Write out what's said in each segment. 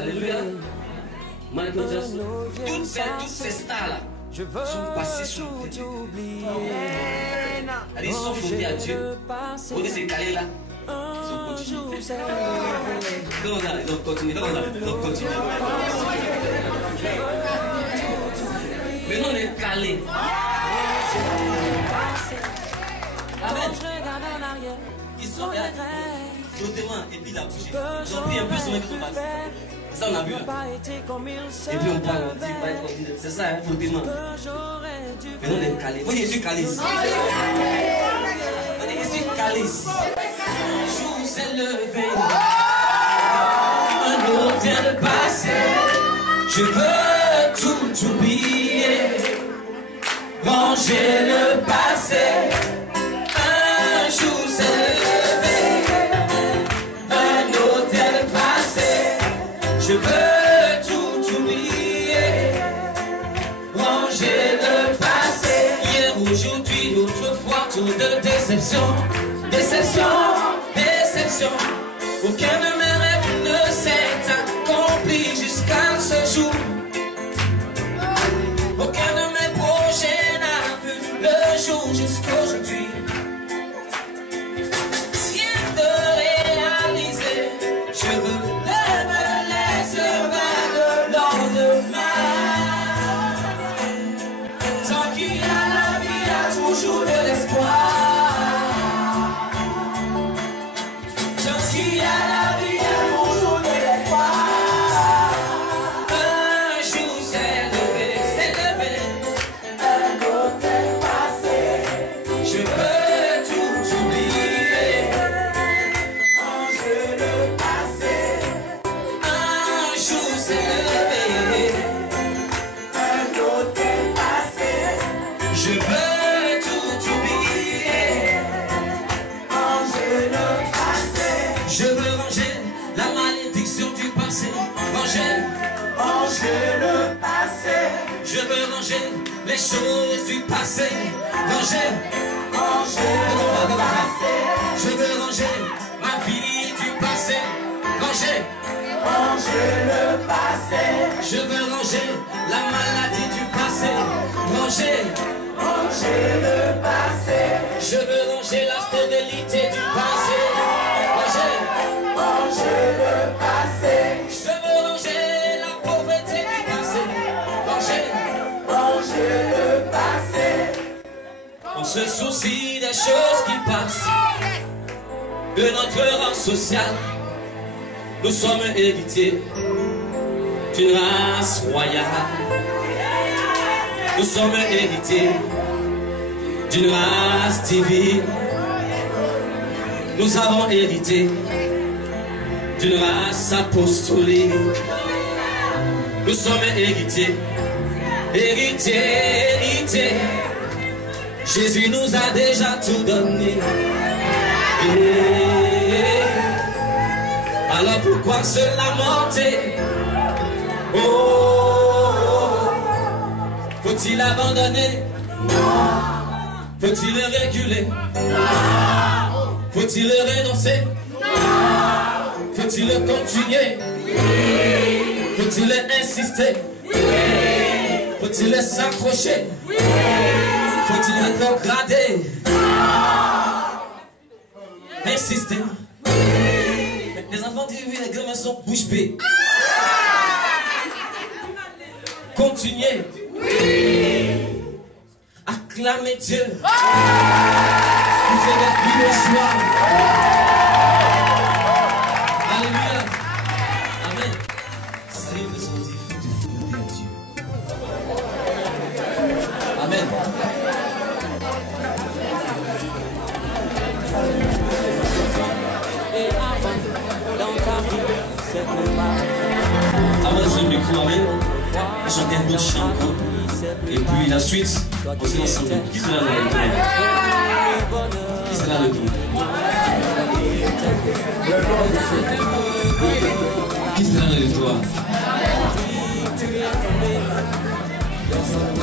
Alléluia. Michael Jackson. Toutes ces stars-là sont passées sur le terrain. Ils sont fondés à Dieu. Pour ces calés-là, ils ont continué. Ils ont continué. Ils ont continué. Maintenant, on est calés. Amen. Ils sont là, flottement, et puis il a bougé. Ils ont pris un peu son et ils sont partis. C'est ça on a vu là. Et puis on parle, on dit, c'est ça, hein, flottement. Maintenant on est calé. Voyez, je suis calé ici. Je suis calé ici. Un jour s'est levé. Un autre vient de passer. Je veux tout oublier. Ranger le passé. Un jour s'est levé, un autre est le passé. Je veux tout oublier, ranger le passé. Hier, aujourd'hui, autrefois, tout de déception, déception, déception. Aucun de mes rêves ne s'est accompli jusqu'à ce jour. Aucun de mes projets n'a vu le jour jusqu'aujourd'hui. Je veux lever les yeux vers le lendemain. Tant qu'il y a la vie, il y a toujours de l'espoir. Tant qu'il y a la vie, il y a toujours de l'espoir. Un jour s'est levé, un autre est passé. Je veux tout oublier. Ranger le passé. Je veux tout oublier, ranger le passé. Je veux ranger la malédiction du passé. Ranger le passé. Je veux ranger les choses du passé. Ranger le passé. Je veux ranger ma vie du passé. Ranger le passé. Je veux ranger la maladie du passé. Ranger le passé. Je veux ranger la stérilité du passé. Ranger le passé. Je veux ranger la pauvreté du passé. Ranger le passé. On se soucie des choses qui passent, de notre rang social. Nous sommes héritiers d'une race royale. Nous sommes héritiers d'une race divine. Nous avons hérité d'une race apostolique. Nous sommes héritiers, héritiers. Jésus nous a déjà tout donné. Alors pourquoi se lamenter? Oh, faut-il abandonner? Faut-il réguler? Faut-il renoncer? Faut-il continuer? Faut-il insister? Faut-il s'accrocher? Faut-il encore grader? Insister. Les enfants disent oui, les grands sont bouche bée. Continuez. Acclamez Dieu. Vous faites plus le choix. Alléluia. Amen. C'est une façon de fonder Dieu. Amen. Avant de le micro, amen. Chanter un autre chant. Et puis la suite, on se lance ensemble. Qui sera le tour? Qui sera le tour? Qui sera le tour?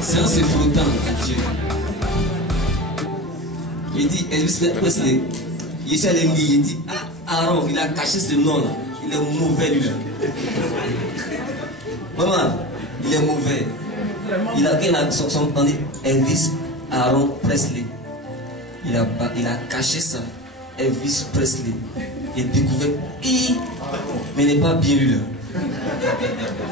C'est un c'est flottant, Dieu. Il dit, il dit, Aaron, il a caché ce nom là. Il il est mauvais lui là. Maman, il est mauvais. Il a son nom Elvis Aaron Presley. Il a caché ça. Elvis Presley. Il a découvert. Mais il n'est pas bien lui là.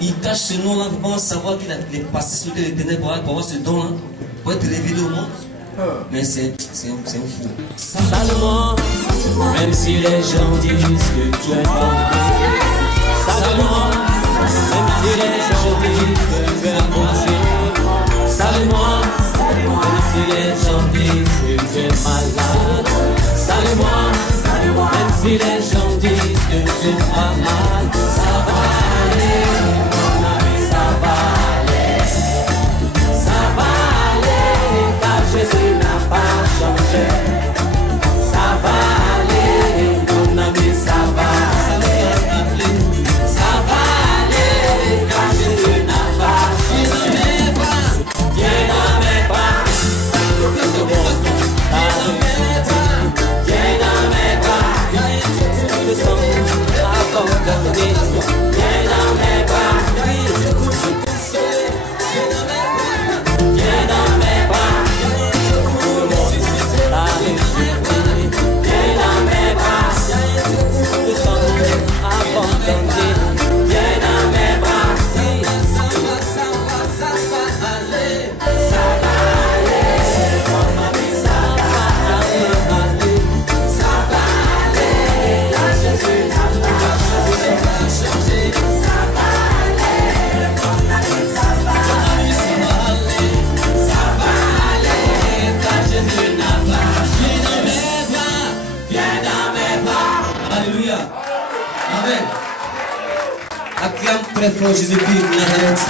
Il cache ce nom-là pour pouvoir savoir qu'il est passé sur les ténèbres pour avoir ce don-là, pour être révélé au monde. Mais c'est un fou. Salomon, même si les gens disent que tu es tombé. Salomon, même si les gens disent que tu es bossé. Salomon, même si les gens disent que tu es malade. Salomon, même si les gens disent que tu es pas mal. Ça va aller, mon ami, ça va aller. Ça va aller, car Jésus n'a pas changé. Ça va aller, mon ami, ça va aller. Ça va aller, car Jésus n'a pas changé. Viens dans mes bras, viens dans mes bras, je sens abandonné. Viens dans mes bras, viens dans mes bras, allez, viens dans mes bras, je sens abandonné. Viens dans mes bras, ça va aller, mon ami, ça va aller, ça va aller, là Jésus n'a pas changé, ça va aller, mon ami, ça va aller, ça va aller, car Jésus n'a pas changé. Viens dans mes bras, Alléluia. Amen. Acclame très fort Jésus-Christ de Nazareth.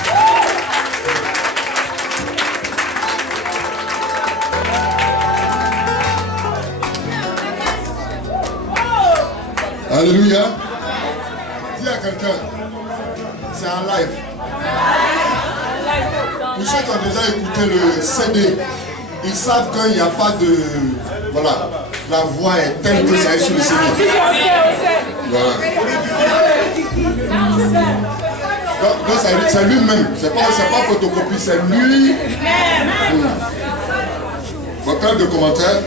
Alléluia. Dis à quelqu'un, c'est un live. Pour ceux qui ont déjà écouté le CD, ils savent qu'il n'y a pas de... Voilà, la voix est telle que ça est sur le CD. Voilà. Donc c'est lui-même, c'est pas photocopie, c'est lui. Votre de commentaire,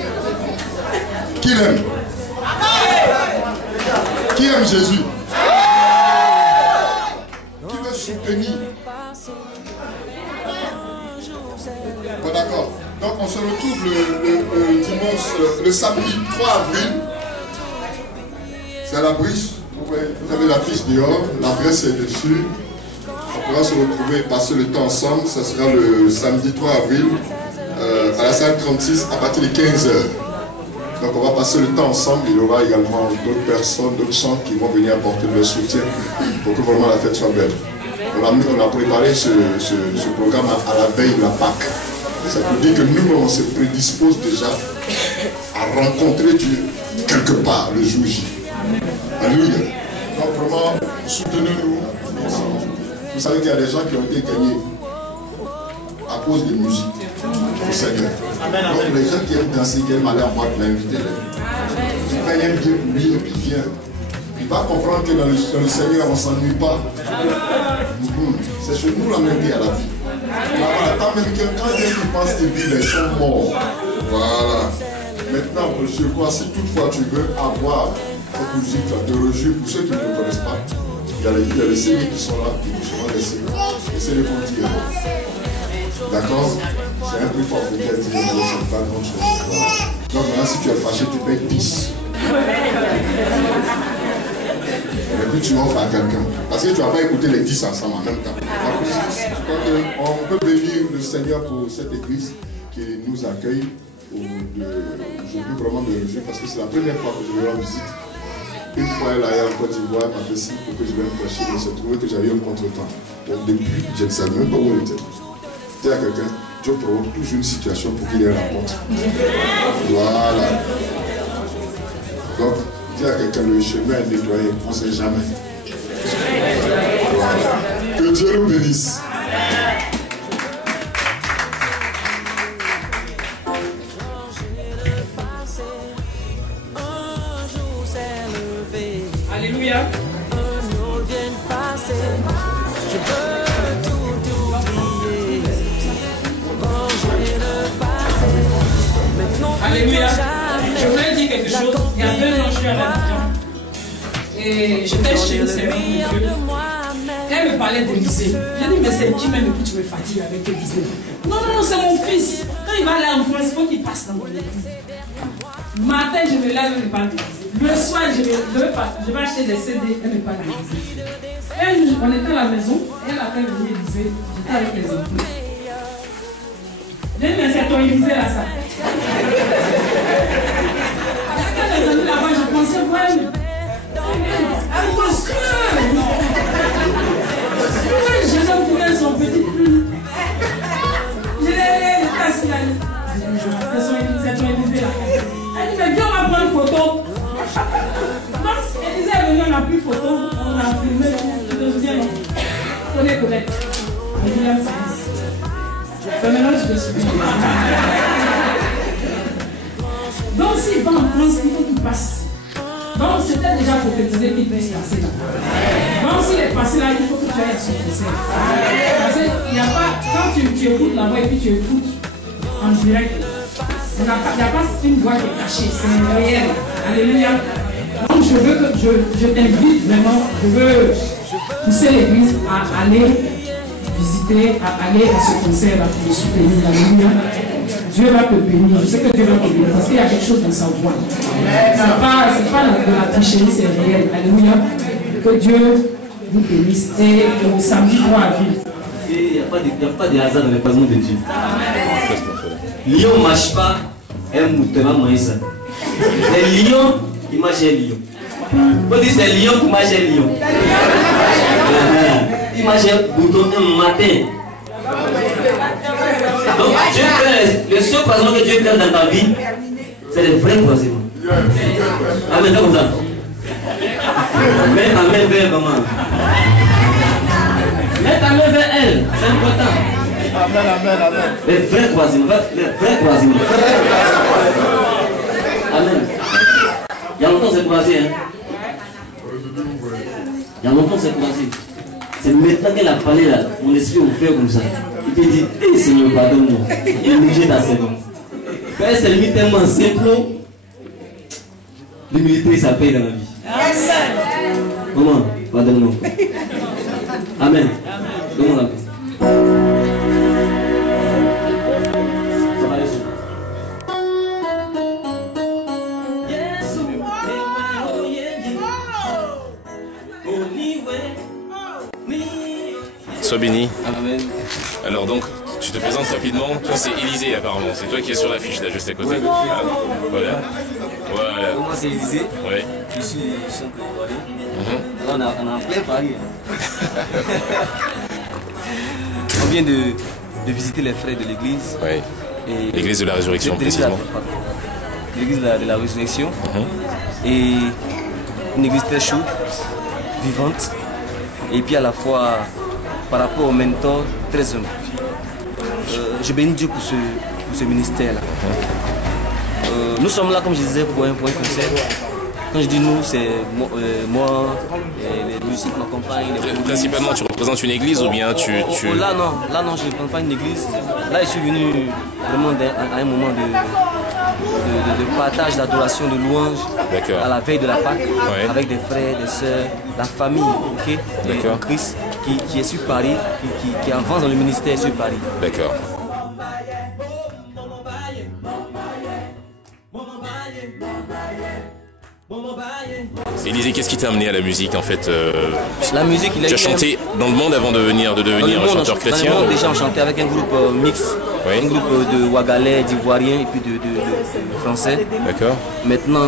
qui l'aime? Qui aime Jésus? Qui veut soutenir? Bon d'accord. Donc on se retrouve le dimanche, le samedi 3 avril. C'est à la Briche. Vous avez l'affiche dehors, l'adresse est dessus. On pourra se retrouver et passer le temps ensemble. Ce sera le samedi 3 avril à la salle 36 à partir de 15h. Donc on va passer le temps ensemble. Il y aura également d'autres personnes, d'autres chants qui vont venir apporter leur soutien pour que vraiment la fête soit belle. On a préparé ce programme à la veille de la Pâque. Ça veut dire que nous, on se prédispose déjà à rencontrer Dieu quelque part le jour J. Alléluia. Donc vraiment, soutenez-nous ensemble. Vous savez qu'il y a des gens qui ont été gagnés à cause de musique au Seigneur. Donc les gens qui aiment danser, qui aiment aller en boîte, l'invitez-les. Quand il aime bien lui, il vient. Il va comprendre que dans le Seigneur, on ne s'ennuie pas. C'est chez nous la même vie à la vie. Attends, même quand quelqu'un pense que vivre, ils sont morts. Voilà. Maintenant, monsieur, quoi, si toutefois tu veux avoir cette musique de rejet, pour ceux qui ne le connaissent pas, il y a les séries qui sont là, qui vous seront laissés. Essayez de dire. D'accord? C'est un prix fort de quel dire, c'est pas grand chose. Voilà. Donc maintenant, si tu es fâché, tu payes 10. Et puis tu offres à quelqu'un. Parce que tu ne vas pas écouter les 10 ensemble en même temps. On peut bénir le Seigneur pour cette église qui nous accueille. Aujourd'hui vraiment me réjouir parce que c'est la première fois que je vais en visite. Une fois elle est en Côte d'Ivoire, m'a fait signe pour que je vienne prêcher, mais c'est trouvé que j'avais un contre-temps. Donc depuis, je ne savais même pas où elle était. Dis à quelqu'un, Dieu provoque toujours une situation pour qu'il ait la porte. Voilà. Donc, dis à quelqu'un, le chemin est nettoyé, on ne sait jamais. Voilà. Que Dieu nous bénisse. Alléluia. Et j'étais chez une sœur. Elle me parlait d'Élysée. J'ai dit, mais c'est qui même que tu me fatigues avec Élysée? Non, non, non, c'est mon fils. Quand il va aller en France, il faut qu'il passe dans mon église. Matin, je me lève, elle me parle d'Élysée. Le soir, je vais acheter des CD, elle me parle d'Élysée. Un jour, on était à la maison, elle a fait venir Élysée, j'étais avec les enfants. J'ai dit, mais c'est ton Élysée là, ça. Quand les amis là-bas, je pensais, ouais, un jeune homme qui met son petit plume. Je l'ai assis là. C'est ton Élysée là. Elle dit, mais viens, on va prendre une photo. Non, Élysée est venue, on n'a plus de photo. On a filmé, je te souviens, non? On est collègues. On dit là, c'est maintenant je te souviens. Donc s'il va en France, il faut qu'il passe. Donc c'était déjà prophétisé qu'il puisse passer là. Donc s'il est passé là, il faut que tu ailles à son concert. Parce qu'il n'y a pas, quand tu écoutes là-bas et puis tu écoutes en direct, il n'y a pas une voix qui est cachée, c'est réel. Alléluia. Donc je veux que je t'invite vraiment, je veux pousser l'église à aller visiter, à aller à ce concert là pour le soutenir. Alléluia. Dieu va te bénir, je sais que Dieu va te bénir parce qu'il y a quelque chose dans sa voix. C'est pas de la tricherie, c'est réel. Alléluia. Que Dieu vous bénisse et au samedi 3 avril. Il n'y a pas de hasard dans le croisement de Dieu. Lion ne marche pas, un mouton va manger ça. Les lions, ils mangent un lion. Faut dire c'est lion qui mange un lion. Il mange un bouton un matin. Donc Dieu fait, le seul croisement que Dieu fait dans ta vie, c'est le vrai croisement. Amen, comme ça. Mets ta main vers maman. Mets ta main vers elle, c'est important. Amen, amen, amen. Le vrai croisement, le vrai croisement. Amen. Il y a longtemps c'est croisé, hein. Il y a longtemps c'est croisé. C'est maintenant qu'elle a parlé là, mon esprit ouvert comme ça. Il te dit, hé Seigneur, pardonne-moi. Il est obligé d'accepter. Quand elle s'est mis tellement simple, l'humilité ça paye dans la vie. Maman, pardonne-moi. Amen. Donne-moi la paix. Ça va aller. Sois béni. Amen. Alors donc, tu te présentes rapidement. Toi, c'est Élysée apparemment. C'est toi qui es sur l'affiche là, juste à côté. Ah, voilà. Voilà. Moi, c'est Élysée. Ouais. Je suis chanteur ivoirien. Là, on est en plein Paris. On vient de visiter les frères de l'église. Ouais. L'église de la résurrection, précisément. L'église de la résurrection. Et une église très chaude, vivante. Et puis à la fois, par rapport au mentor, très humble. Je bénis Dieu pour ce ministère-là. Nous sommes là, comme je disais, pour un concert. Quand je dis nous, c'est moi, et les musiques m'accompagnent. Principalement, tu représentes une église ou bien tu... Là non, je ne représente pas une église. Là, je suis venu vraiment à un moment de partage, d'adoration, de louange, à la veille de la Pâque, avec des frères, des sœurs, la famille, ok, et Christ qui est sur Paris, qui avance dans le ministère sur Paris. D'accord. Élysée, qu'est-ce qui t'a amené à la musique en fait La musique, tu as chanté dans le monde avant de devenir chanteur chrétien? Dans le monde, déjà on chantait avec un groupe mix, un groupe de Ouagalais, d'Ivoiriens et puis de Français. D'accord. Maintenant,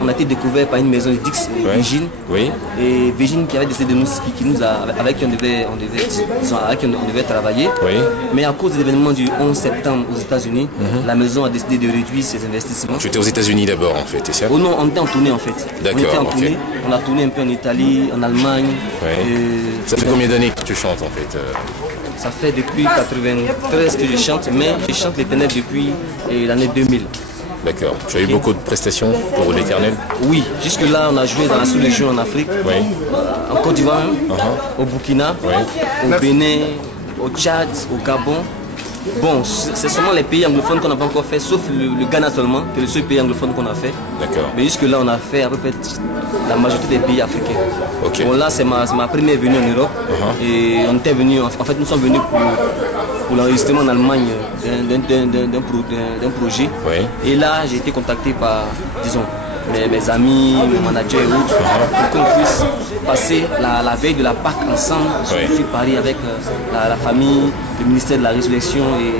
on a été découvert par une maison de Dix, Virgin. Oui. Et Virgin qui avait décidé de nous, avec qui on devait travailler. Oui. Mais à cause de l'événement du 11 septembre aux États-Unis, la maison a décidé de réduire ses investissements. Tu étais aux États-Unis d'abord en fait, c'est ça? Oh non, on était en tournée en fait. D'accord. On a tourné un peu en Italie, en Allemagne. Ça fait combien d'années que tu chantes en fait? Ça fait depuis 1993 que je chante, mais je chante l'Éternel depuis l'année 2000. D'accord. Tu as eu beaucoup de prestations pour l'Éternel? Oui, jusque-là on a joué dans la sous-région en Afrique, en Côte d'Ivoire, au Burkina, au Bénin, au Tchad, au Gabon. Bon, c'est seulement les pays anglophones qu'on n'a pas encore fait, sauf le Ghana seulement, qui est le seul pays anglophone qu'on a fait. D'accord. Mais jusque-là, on a fait à peu près la majorité des pays africains. Ok. Bon, là, c'est ma première venue en Europe. Et on était venus, en fait, nous sommes venus pour l'enregistrement en Allemagne d'un projet. Oui. Et là, j'ai été contacté par, disons, mes amis, mes managers et autres, pour qu'on puisse passer la veille de la Pâque ensemble sur Paris avec la famille, le ministère de la Résurrection et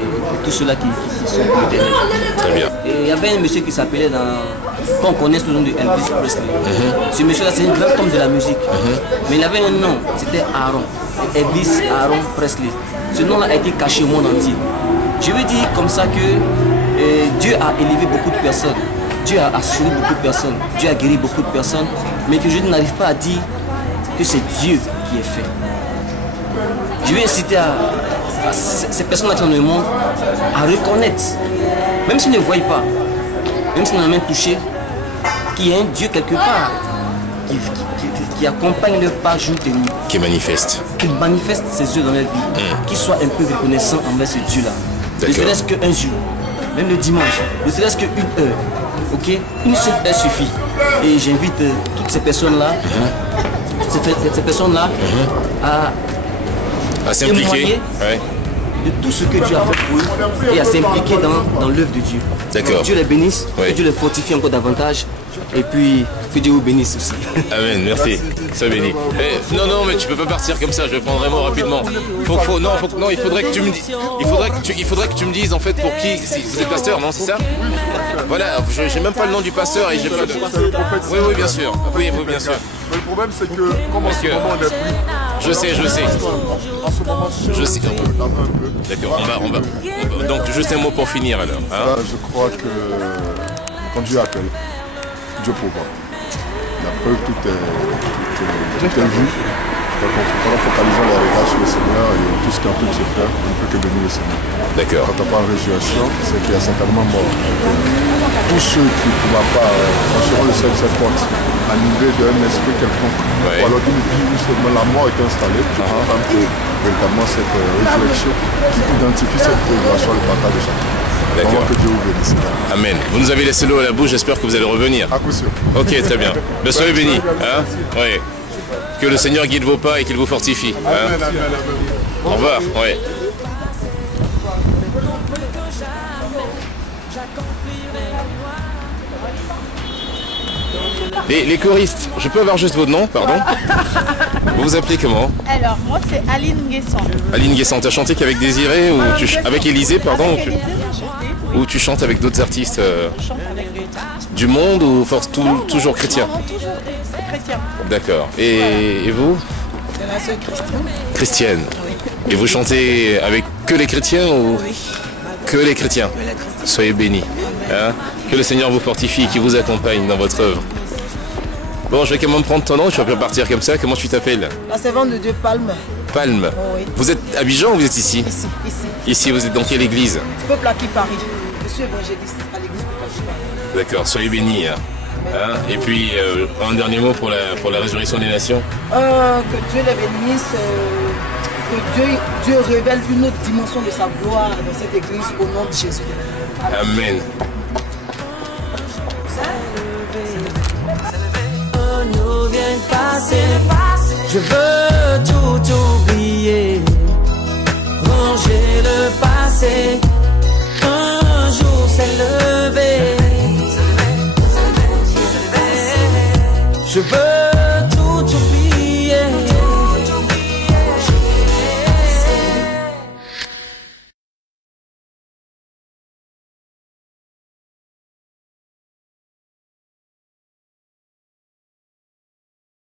tous ceux-là qui sont pour le terrain. Très bien. Et il y avait un monsieur qui s'appelait, qu'on connaît sous le nom de Elvis Presley. Ce monsieur-là, c'est un grand homme de la musique. Mais il avait un nom, c'était Aaron. Elvis Aaron Presley. Ce nom-là a été caché au monde entier. Je veux dire comme ça que Dieu a élevé beaucoup de personnes. Dieu a sauvé beaucoup de personnes, Dieu a guéri beaucoup de personnes, mais que je n'arrive pas à dire que c'est Dieu qui est fait. Je vais inciter à ces personnes qui sont dans le monde à reconnaître, même s'ils ne voient pas, même s'ils n'ont jamais touché, qu'il y a un Dieu quelque part qui accompagne leur pas jour et nuit. Qui manifeste. Qu'il manifeste ses yeux dans leur vie, qu'ils soient un peu reconnaissants envers ce Dieu-là. Ne serait-ce qu'un jour, même le dimanche, ne serait-ce qu'une heure. Ok, une seule heure suffit. Et j'invite toutes ces personnes-là, à s'impliquer de tout ce que Dieu a fait pour eux et à s'impliquer dans l'œuvre de Dieu. D'accord. Dieu les bénisse, que Dieu les fortifie encore davantage et puis que Dieu vous bénisse aussi. Amen, merci. Sois béni. Non, mais tu peux pas partir comme ça, je vais prendre vraiment rapidement. Non, il faudrait que tu me dises. Il faudrait que tu me dises en fait pour qui. Vous êtes pasteur, non, c'est ça? Voilà, j'ai même pas le nom du pasteur et j'ai pas de. Oui, bien sûr. Oui, bien sûr. Mais le problème c'est que comme en ce moment on est plus. Je sais. En ce moment, Je sais. D'accord, on va. Donc juste un mot pour finir alors. Hein? Là, je crois que quand Dieu appelle, Dieu pourvoit. La preuve, tout est vu. Donc en focalisant les regards sur le Seigneur et tout ce qui est en train de se faire, on ne peut que bénir le Seigneur. D'accord. Quand on parle de résurrection, c'est qu'il y a certainement mort. Tous ceux qui ne pourront pas franchiront le seuil de cette porte, animés d'un esprit quelconque, ou alors d'une vie où seulement la mort est installée, je crois que véritablement cette réflexion qui identifie cette préparation et le partage de chacun. D'accord. Que Dieu vous bénisse. Amen. Vous nous avez laissé l'eau à la bouche, j'espère que vous allez revenir. À coup sûr. Ok, très bien. Ben, soyez bénis. Hein? Oui. Que le Seigneur guide vos pas et qu'il vous fortifie. Hein? Amen. Au revoir. Oui. Les choristes, je peux avoir juste votre nom, pardon? Vous vous appelez comment? Alors, moi c'est Aline Guesson. Aline Guesson, tu as chanté qu'avec Désiré ou avec Élisée, pardon? Ou tu chantes avec d'autres artistes du monde ou toujours chrétien? Non, toujours chrétien. D'accord. Et vous? La sœur Christiane. Chrétienne. Et vous chantez avec que les chrétiens ou que les chrétiens? Soyez bénis. Hein? Que le Seigneur vous fortifie et qu'il vous accompagne dans votre œuvre. Bon, je vais quand même prendre ton nom, tu vas pas partir comme ça. Comment tu t'appelles? La servante de Dieu Palme. Palme. Oui. Vous êtes à Abidjan ou vous êtes ici? Ici. Ici, vous êtes dans quelle église? Peuple à qui Paris. Je suis évangéliste à l'église Peuple à qui Paris. D'accord, soyez bénis. Hein? Et puis, un dernier mot pour la résurrection des nations. Que Dieu les bénisse, que Dieu révèle une autre dimension de sa gloire dans cette église au nom de Jésus. Amen. Je veux